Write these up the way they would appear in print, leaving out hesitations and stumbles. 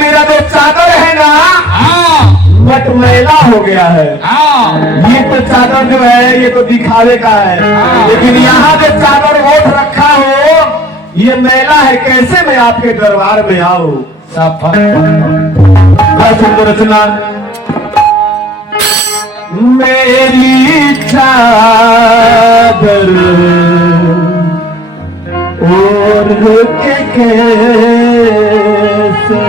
मेरा जो चादर है ना मटमैला हो गया है। ये तो चादर जो है ये तो दिखावे का है, लेकिन यहाँ जो चादर ओढ़ रखा हो ये मैला है, कैसे मैं आपके दरबार में आऊं। सुंदर रचना। मेरी चादर ओढ़ के कैसे,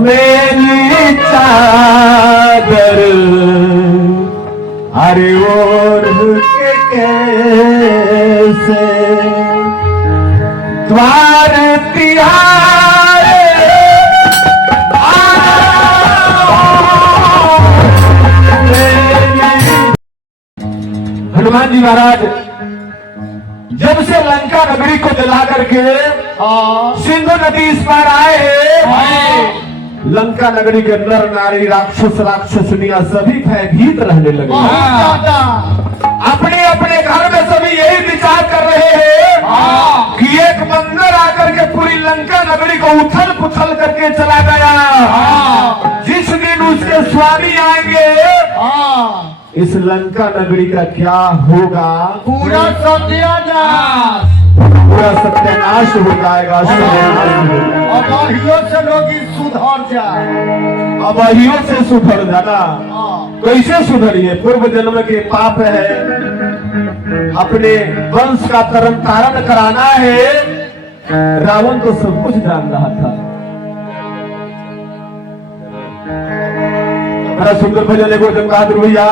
मेरी चादर अरे ओढ़ के कैसे द्वार तिहारे हनुमान जी महाराज जब से लंका नगरी को जला करके सिंधु नदी इस पार आए हैं, लंका नगरी के नर नारी राक्षस राक्षसनियां सभी भयभीत रहने लगे। अपने अपने घर में सभी यही विचार कर रहे हैं कि एक बंदर आकर के पूरी लंका नगरी को उथल पुथल करके चला गया। जिस दिन उसके स्वामी आएंगे इस लंका नगरी का क्या होगा, पूरा सत्यानाश, पूरा सत्यानाश हो जाएगा। अबहियों से लोग सुधर जाए, अबहियों से सुधर जाना। कैसे सुधरिए? पूर्व जन्म के पाप है, अपने वंश का तरन तारण कराना है। रावण तो सब कुछ जान रहा था। बड़ा सुंदर भजन है गौतम बहादुर भैया।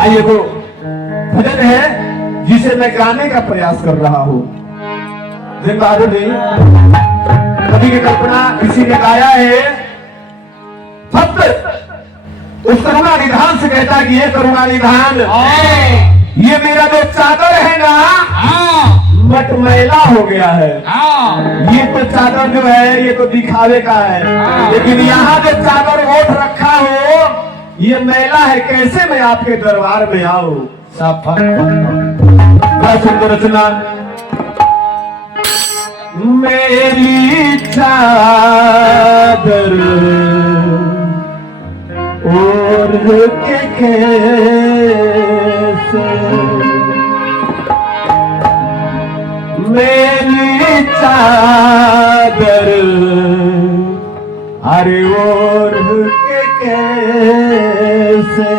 आइए वो भजन है जिसे मैं गाने का प्रयास कर रहा हूँ। गौतम बहादुर जी कवि की कल्पना किसी ने गाया है। भक्त उस करुणा निधान से कहता कि ये करुणा निधान, ये मेरा जो चादर है ना मटमैला हो गया है। ये तो चादर जो है ये तो दिखावे का है, लेकिन यहाँ जो चादर ओढ़ रखा हो ये मैला है, कैसे मैं आपके दरबार में आऊं। बड़ा सुंदर रचना। मेरी चादर ओढ़ के कैसे, मेरी चादर अरे ओढ़ के कैसे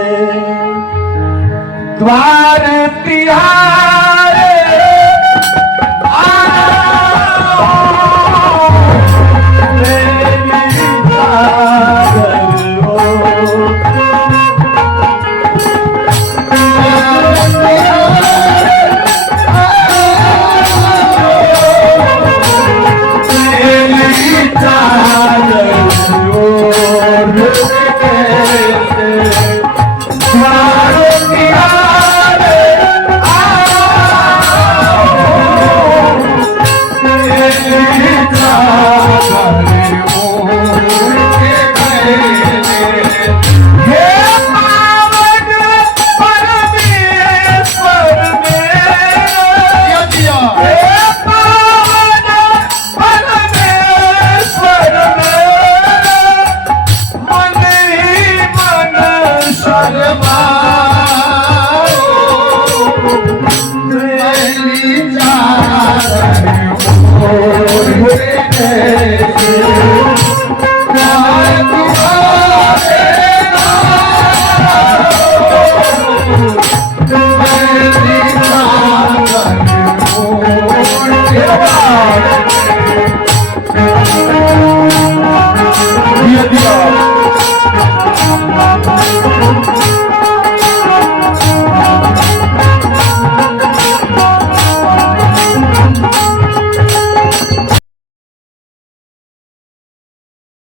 द्वार तिहारे